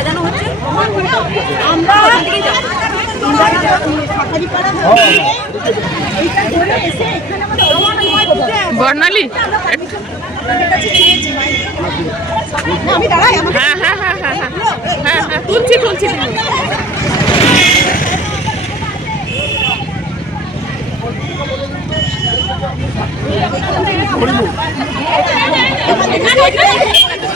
বাজানো হচ্ছে। আমরা বর্ণালী? হ্যাঁ, হ্যাঁ হ্যাঁ হ্যাঁ হ্যাঁ হ্যাঁ হ্যাঁ তুলছি তুলছি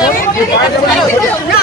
আপনার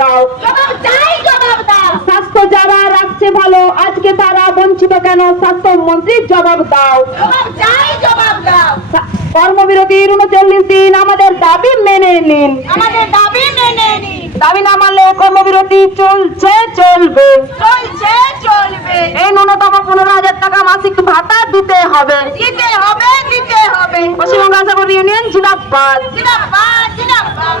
দাও। স্বাস্থ্য যারা রাখছে ভালো আজকে তারা বঞ্চিত কেন? স্বাস্থ্য মন্ত্রীর জবাব দাও। কর্মবিরতির উনচল্লিশ দিন আমাদের দাবি মেনে নিন। আমাদের দাবি মেনে না মানলে কর্মবিরতি চলছে চলবে। চলছে চলবে। এই ন্যূনতম পনেরো হাজার টাকা মাসিক ভাতা দিতে হবে। দিতে হবে দিতে হবে। পশ্চিমবঙ্গ ইউনিয়ন জিলাপাত জিলাপাত জিলাপাত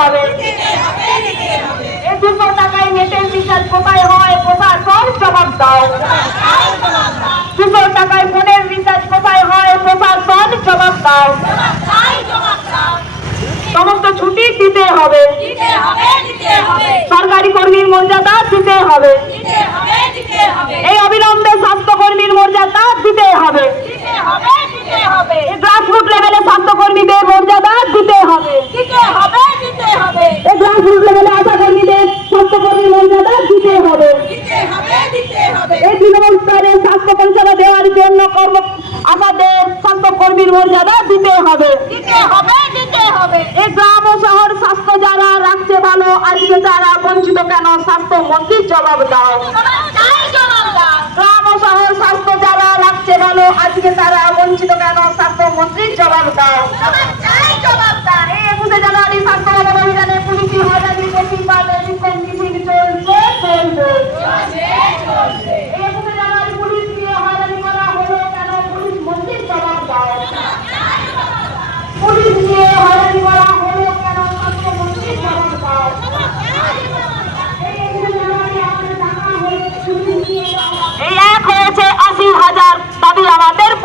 হবে। এ দুটো টাকায় নেটের বিচার কোথায় হয় প্রশাসন জবাব দাও। দুশো টাকায় ফোনের রিচার্জ কোথায় হয় প্রশাসন জবাব দাও। সমস্ত ছুটি দিতে হবে। আজকে তারা বঞ্চিত কেন স্বাস্থ্যমন্ত্রী জবাব দাও। গ্রাম শহর স্বাস্থ্য যারা রাখছে ভালো, আজকে তারা বঞ্চিত কেন স্বাস্থ্যমন্ত্রী জবাব দাও।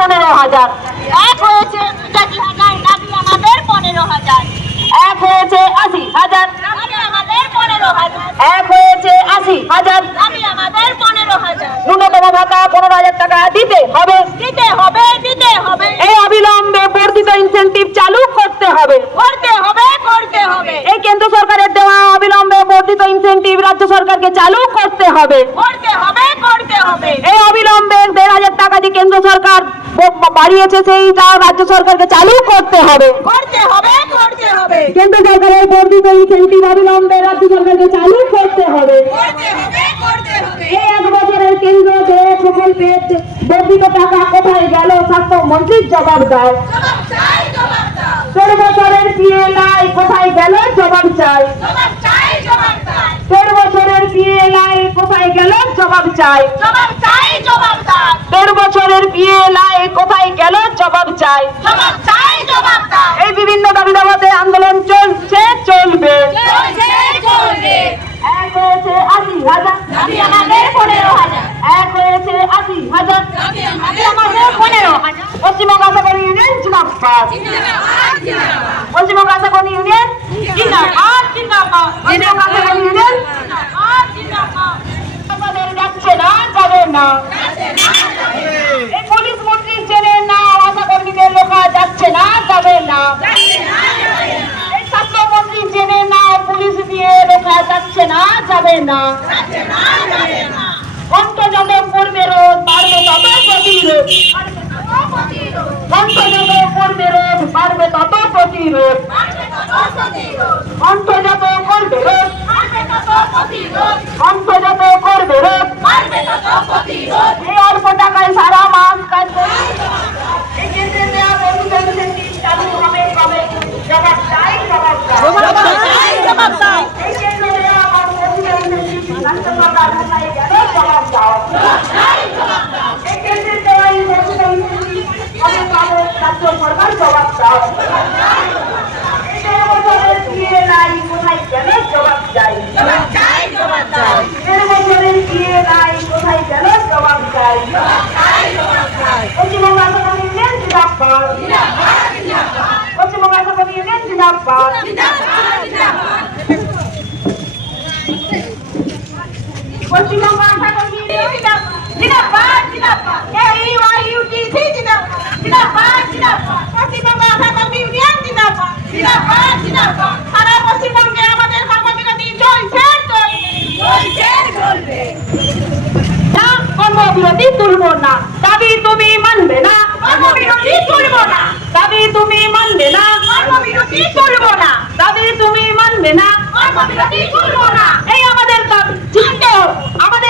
পনেরো হাজার। এক হয়েছে পঁচাশি হাজার দাবি আমাদের পনেরো হাজার। এক হয়েছে আশি হাজার। এক হয়েছে আশি হাজার। হাজার। ন্যূনতম ভাতা পনেরো হাজার টাকা দিতে হবে। দিতে হবে দিতে হবে। এই অবিলম্বে বর্ধিত ইনসেন্টিভ চালু করতে হবে। করতে হবে করতে হবে। এই কেন্দ্র সরকারের দেওয়া অবিলম্বে বর্ধিত ইনসেন্টিভ রাজ্য সরকারকে চালু করতে হবে। করতে হবে করতে হবে। এই অবিলম্বে দেড় হাজার টাকা দিয়ে কেন্দ্র সরকার বাড়িয়েছে সেই রাজ্য সরকারকে চালু করতে হবে। কেন্দ্র সরকারের বর্ধিত ইনসেন্টিভ অবিলম্বে রাজ্য সরকারকে চালু করতে হবে। এই এক বছরের কেন্দ্র যে প্রকল্পের বর্ধিত টাকা কোথায় গেল স্বাস্থ্য মন্ত্রীর জবাব দেয় দেড় বছরের বিয়ে কোথায় গেল জবাব চাই। দেড় বছরের বিয়ে কোথায় গেল জবাব চাই। জবাব দেড় বছরের বিয়ে নাই কোথায় গেল? জবাব চাই। বিভিন্ন দাবি আন্দোলন জাগে না অন্ত যত করবে রোধ পারবে তত প্রতিরোধ। অন্ত যত করবে রোধ পারবে তত প্রতিরোধ অন্ত যত করবে রোধ অন্ত চাই কেন জবাব চাই। পশ্চিমবঙ্গ আশা করি ইন্ডিয়ান জিন্দাবাদ। পশ্চিমবঙ্গ আশা করি ইন্ডিয়ান জিন্দাবাদ। পশ্চিমবঙ্গ আশা করি জিন্দাবাদ। জিন্দাবাদ এই না? এই আমাদের জিততেও আমাদের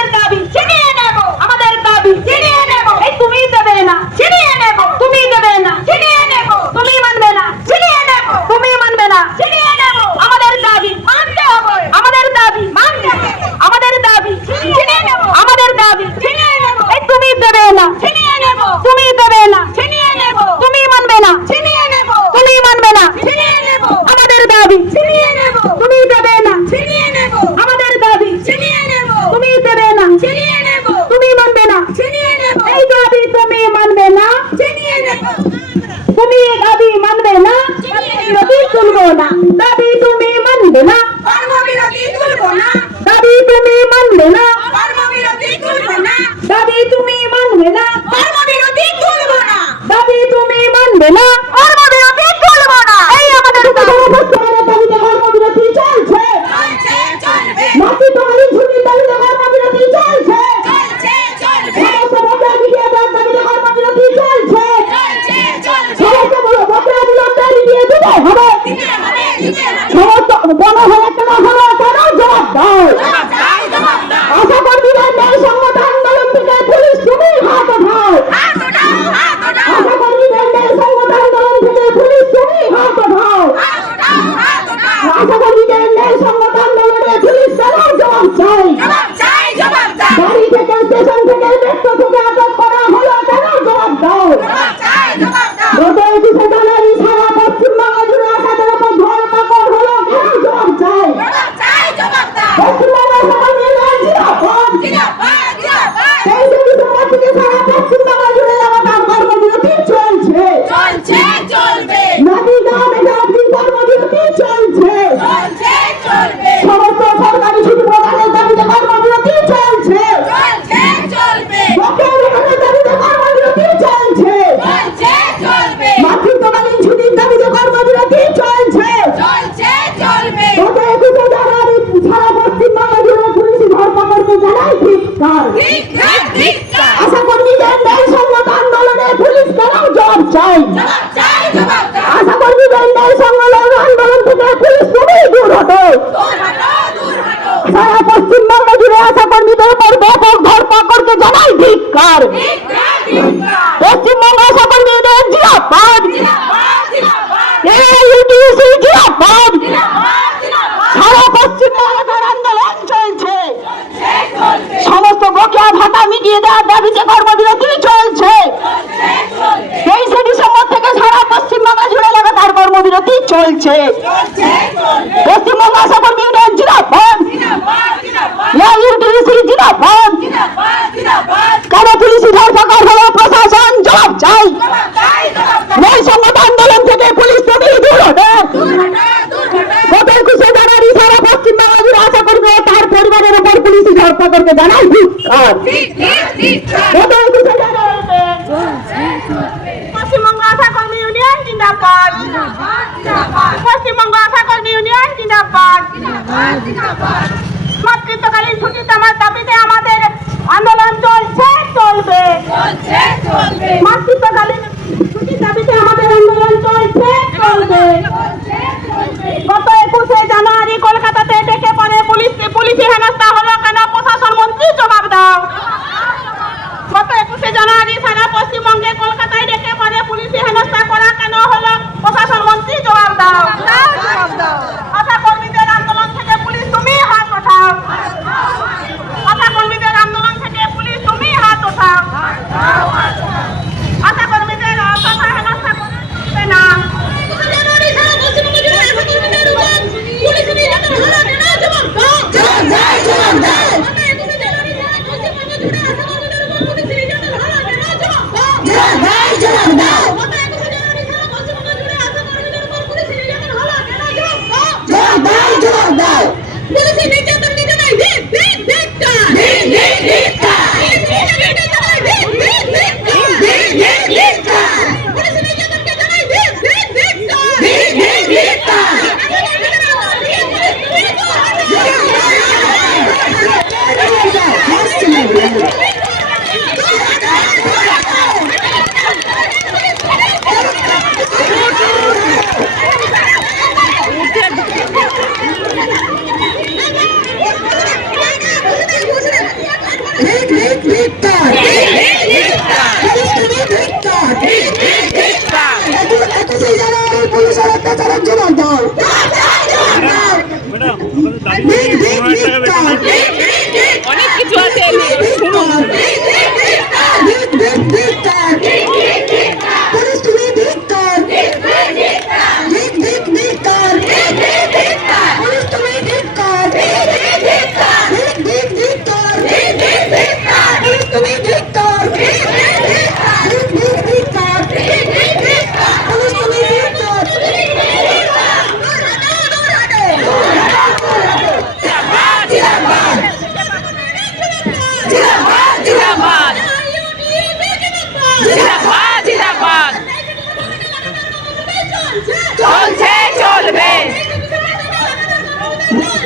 পশ্চিমবঙ্গ আশা কর্মী ইউনিয়ন জিরাবাদ এআইইউটিউসি জিরাবাদ সারা পশ্চিমবঙ্গের আন্দোলন চলছে। সমস্ত বকেয়া ভাতা মিটিয়ে দেওয়ার দাবিতে কর্মবিরতি চলছে। তেইশে ডিসেম্বর থেকে সারা পশ্চিমবঙ্গ জুড়ে লাগাতার কর্মবিরতি চলছে পশ্চিমবঙ্গ আশা কর্মী ইউনিয়ন জিরাবাদ এআইইউটিউসি জিরাবাদ কেন পুলিশি ধরপাকড় হলো প্রশাসন জবাব চাই ন্যায়সঙ্গত আন্দোলন থেকে পুলিশ প্রতি দূর হবে গত একুশে জানুয়ারি সারা পশ্চিমবঙ্গ জুড়ে আশা কর্মী ও তার পরিবারের উপর পুলিশি ধরপাকড়কে জানাই গত একুশে জানুয়ারিতে পশ্চিমবঙ্গ আশা কর্মী ইউনিয়ন জিন্দাবাদ। পশ্চিমবঙ্গ আশা কর্মী ইউনিয়ন জিন্দাবাদ। মাতৃত্বকালীন ছুটিতে আমার দাবিতে আমাদের আন্দোলন চলছে চলবে। মাতৃত্বকালীন ছুটির দাবিতে আমাদের আন্দোলন চলছে চলবে। গত একুশে জানুয়ারি কলকাতাতে ডেকে Yeah.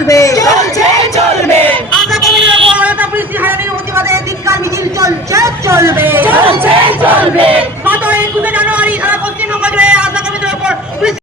চলবে। চলছে চলবে। আশা করি করোনা বৃষ্টি হারানির প্রতিবাদে মিছিল চলছে চলবে। চলছে চলবে। একুশে জানুয়ারি সারা পশ্চিমবঙ্গ জুড়ে